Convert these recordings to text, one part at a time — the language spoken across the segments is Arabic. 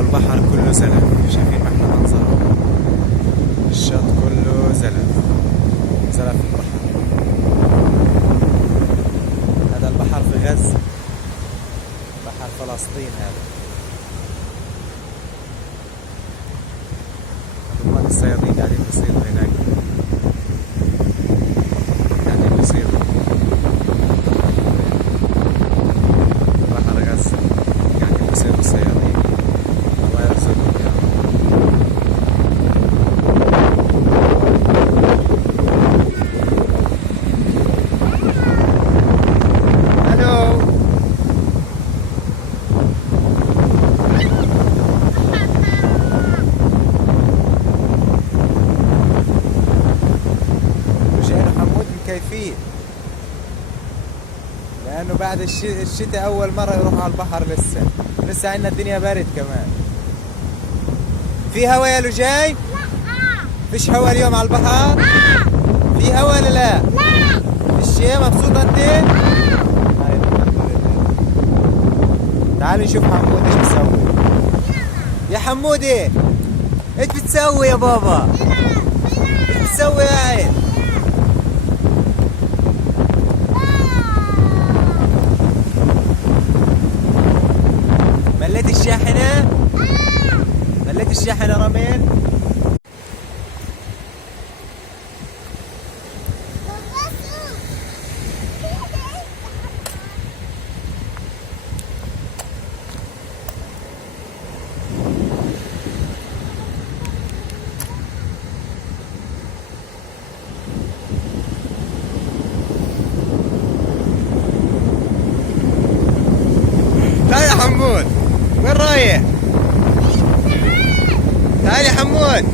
والبحر كله زلف. شايفين احنا منظره، الشط كله زلف زلف البحر. هذا البحر في غزة، بحر فلسطين. هذا هذول الصيادين قاعدين بيصيدوا هناك، قاعدين بيصيدوا بحر غزة، قاعدين بيصيدوا الصيادين. الله يرزقهم يا رب. الو لجين وحمود مكيفين، لأنه بعد الشتاء أول مرة يروحوا على البحر. لسه عندنا الدنيا بارد كمان. في هوا يا لجين؟ لا. فيش هوا اليوم على البحر؟ في هوا ولا لا؟ لا. فيش شيء؟ مبسوطة أنت؟ طيب الحمد لله. تعالوا نشوف حمود ايش بيسوي. يا حمودي ايش بتسوي يا بابا؟ ايش بتسوي يا عين؟ مليت الشاحنة؟ مليت الشاحنة رمين؟ لا يا حمود، وين رايح؟ تعال يا حمود.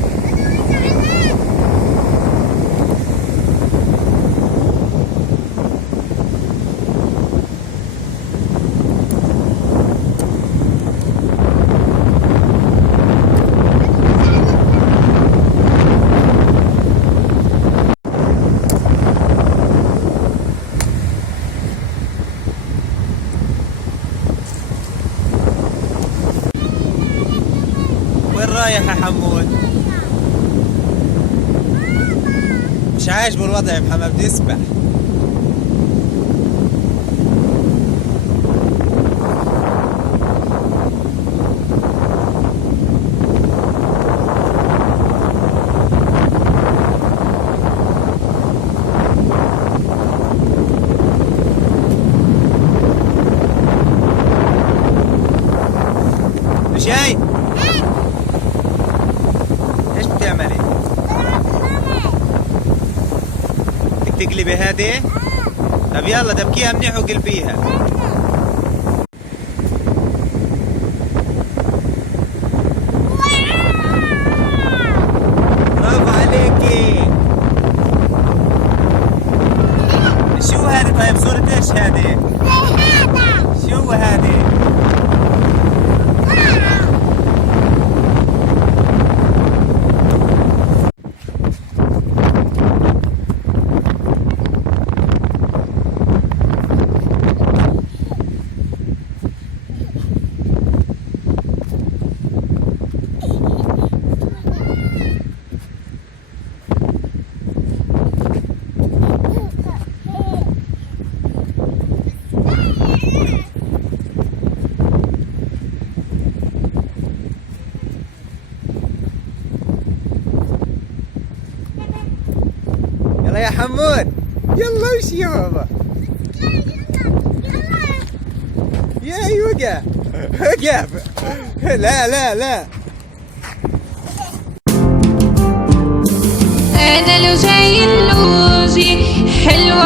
وين رايح يا حمود؟ مش عاجبه الوضع يا محمد، بده يسبح. لجين ايش بتعملي؟ بدك تقلبي هذه؟ طب يلا دبكيها منيح وقلبيها. برافو عليكي. شو هذه طيب؟ صورة ايش هذه؟ شو هذه؟ يلا يا حمود، يلا امشي يا بابا. يا وقف وقف. لا لا لا. انا لو جاي اللوجي حلوة